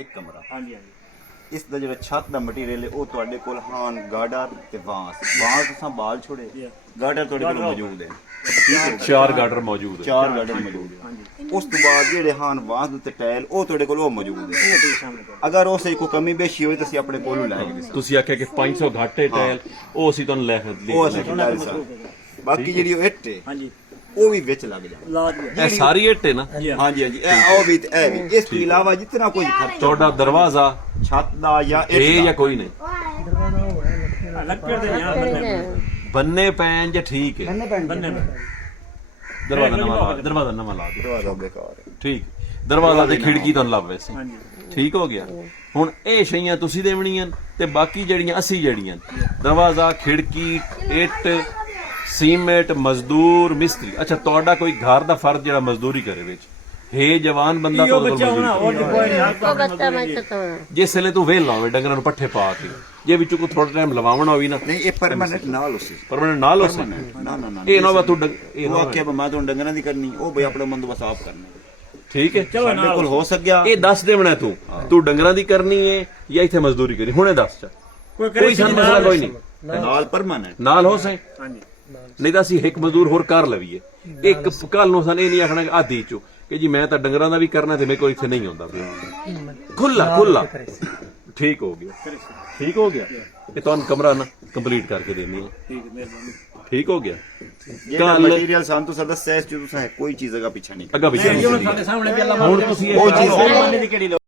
ਇੱਕ ਕਮਰਾ। ਹਾਂਜੀ ਹਾਂਜੀ ਇਸ ਦਾ ਜਿਹੜਾ ਛੱਤ ਦਾ ਮਟੀਰੀਅਲ ਹੈ ਉਹ ਤੁਹਾਡੇ ਕੋਲ ਹਾਂ ਗਾਰਡਰ ਤੇ ਬਾਂਸ ਤੁਸੀਂ ਬਾਲ ਛੋੜੇ ਗਾਰਡਰ ਤੁਹਾਡੇ ਕੋਲ ਮੌਜੂਦ ਹੈ। ਚਾਰ ਗਾਰਡਰ ਮੌਜੂਦ ਹੈ। ਚਾਰ ਗਾਰਡਰ ਮੌਜੂਦ ਹੈ। ਉਸ ਤੋਂ ਬਾਅਦ ਜਿਹੜੇ ਹਾਂ ਬਾਂਸ ਦੇ ਉੱਤੇ ਟਾਇਲ ਉਹ ਤੁਹਾਡੇ ਕੋਲ ਉਹ ਮੌਜੂਦ ਹੈ। ਅਗਰ ਉਸ ਦੀ ਕੋਈ ਕਮੀ ਬੇਸ਼ੀ ਹੋਵੇ ਤਾਂ ਅਸੀਂ ਆਪਣੇ ਕੋਲੋਂ ਲੈ ਕੇ ਦੇ ਤੁਸੀਂ ਆਖਿਆ ਕਿ 500 ਘੱਟ ਹੈ ਟਾਇਲ, ਉਹ ਅਸੀਂ ਤੁਹਾਨੂੰ ਲੈ ਕੇ ਉਹ ਅਸੀਂ ਟਾਇਲ ਸਰ। ਬਾਕੀ ਜਿਹੜੀ ਉਹ ਇੱਟ ਹੈ ਹਾਂਜੀ ਉਹ ਵੀ ਵਿੱਚ ਲੱਗ ਜਾਵੇ। ਲਾਜ਼ਮੀ ਇਹ ਸਾਰੀ ਇੱਟ ਹੈ ਨਾ। ਹਾਂਜੀ ਹਾਂਜੀ ਇਹ ਉਹ ਵੀ ਤੇ ਇਹ ਵੀ। ਇਸ ਤੋਂ ਇਲਾਵਾ ਜਿੰਨਾ ਕੁਝ ਖਰਚਾ ਤੁਹਾਡਾ ਦਰਵਾਜ਼ਾ ਛੱਤ ਦਾ ਜਾਂ ਹੈ ਇੱਟ ਜਾਂ ਦਾ ਕੋਈ ਨਹੀਂ ਲੱਕੜ ਦੇ ਯਾਰ ਬੰਨੇ ਪੈਣ ਜਾਂ ਠੀਕ ਹੈ। ਬੰਨੇ ਦਰਵਾਜ਼ਾ ਨਵਾਂ ਲਾ ਦਿਓ। ਦਰਵਾਜ਼ਾ ਬੇਕਾਰ ਹੈ। ਠੀਕ, ਦਰਵਾਜ਼ਾ ਤੇ ਖਿੜਕੀ ਤੁਹਾਨੂੰ ਲੱਭ ਵੈਸੇ ਹਾਂਜੀ ਠੀਕ ਹੋ ਗਿਆ। ਹੁਣ ਇਹ ਸ਼ਈਆਂ ਤੁਸੀਂ ਦੇਵਣੀਆਂ ਤੇ ਬਾਕੀ ਜਿਹੜੀਆਂ ਅਸੀਂ ਜਿਹੜੀਆਂ ਦਰਵਾਜ਼ਾ ਖਿੜਕੀ ਇੱਟ ਸੀਮੈਂਟ ਮਜ਼ਦੂਰ ਮਿਸਤਰੀ। ਅੱਛਾ ਤੁਹਾਡਾ ਕੋਈ ਘਰ ਦਾ ਫਰਜ਼ ਜਿਹੜਾ ਮਜ਼ਦੂਰੀ ਕਰੇ ਵਿੱਚ ਹੈ ਜਵਾਨ ਬੰਦਾ ਉਹ ਤੁਹਾਡੇ ਬੱਚਾ ਕੋਲ ਹੋਣਾ ਮਜ਼ਦੂਰੀ ਉਹ ਕੋਈ ਨਹੀਂ ਉਹ ਬੱਚਾ ਮੈਂ ਤਾਂ ਜਿਸ ਵੇਲੇ ਤੂੰ ਵੇਲ ਲਾਵੇਂ ਡੰਗਰਾਂ ਨੂੰ ਪੱਠੇ ਪਾ ਕੇ ਜੇ ਵਿੱਚੋਂ ਕੋਈ ਥੋੜਾ ਟਾਈਮ ਲਵਾਉਣਾ ਹੋਵੇ ਨਾ ਨਹੀਂ ਇਹ ਪਰਮਾਨੈਂਟ ਨਾਲ ਉਸੇ ਪਰਮਾਨੈਂਟ ਨਾਲ ਉਸ ਨਾ ਨਾ ਨਾ ਇਹ ਨਾ ਵਾ ਤੂੰ ਇਹ ਉਹ ਨਾ ਆਖਿਆ ਮੈਂ ਤੁਹਾਨੂੰ ਡੰਗਰਾਂ ਦੀ ਕਰਨੀ ਉਹ ਬਈ ਆਪਣਾ ਬੰਦੋਬਸਤ ਆਪ ਕਰਨਾ। ਠੀਕ ਹੈ। ਸਾਡੇ ਕੋਲ ਹੋ ਸਕਿਆ ਇਹ ਦੱਸ ਦੇਵਣਾ ਤੂੰ ਡੰਗਰਾਂ ਦੀ ਕਰਨੀ ਹੈ ਜਾਂ ਇੱਥੇ ਮਜ਼ਦੂਰੀ ਕਰਨੀ ਹੁਣੇ ਦੱਸ ਚਾ ਕੋਈ ਸਾਨੂੰ ਮਸਲਾ ਕੋਈ ਨਹੀਂ ਨਾਲ ਪਰਮਾਨੈਂਟ ਨਾਲ ਹੋ ਸਕੇ ਹਾਂਜੀ ਨਹੀਂ ਤਾਂ ਅਸੀਂ ਇੱਕ ਮਜ਼ਦੂਰ ਹੋਰ ਕਰ ਲਵੀਏ। ਇੱਕ ਕੱਲ ਨੂੰ ਸਾਨੂੰ ਇਹ ਨਹੀਂ ਆਖਣਾ ਆਦੀ ਚੋ ਕਿ ਜੀ ਮੈਂ ਤਾਂ ਡੰਗਰਾਂ ਦਾ ਵੀ ਕਰਨਾ ਤੇ ਮੇਰੇ ਕੋਲ ਇੱਥੇ ਨਹੀਂ ਆਉਂਦਾ ਖੁੱਲਾ ਠੀਕ ਹੋ ਗਿਆ। ਠੀਕ ਹੋ ਗਿਆ। ਇਹ ਤੁਹਾਨੂੰ ਕਮਰਾ ਨਾ ਕੰਪਲੀਟ ਕਰਕੇ ਦੇਣੀ ਹੈ। ਠੀਕ ਮਿਹਰਬਾਨੀ ਠੀਕ ਹੋ ਗਿਆ। ਕੱਲ ਮਟੀਰੀਅਲ ਸਾਨੂੰ ਤੁਸੀਂ ਦੱਸਿਆ ਇਸ ਚ ਤੁਸੀਂ ਕੋਈ ਚੀਜ਼ ਅਗਾ ਪਿੱਛੇ ਨਹੀਂ ਅੱਗਾ ਪਿੱਛੇ ਸਾਡੇ ਸਾਹਮਣੇ ਵੀ ਅੱਲਾਹ ਹੁਣ ਤੁਸੀਂ ਉਹ ਚੀਜ਼ ਮਿਹਰਬਾਨੀ ਦੀ ਕਿਹੜੀ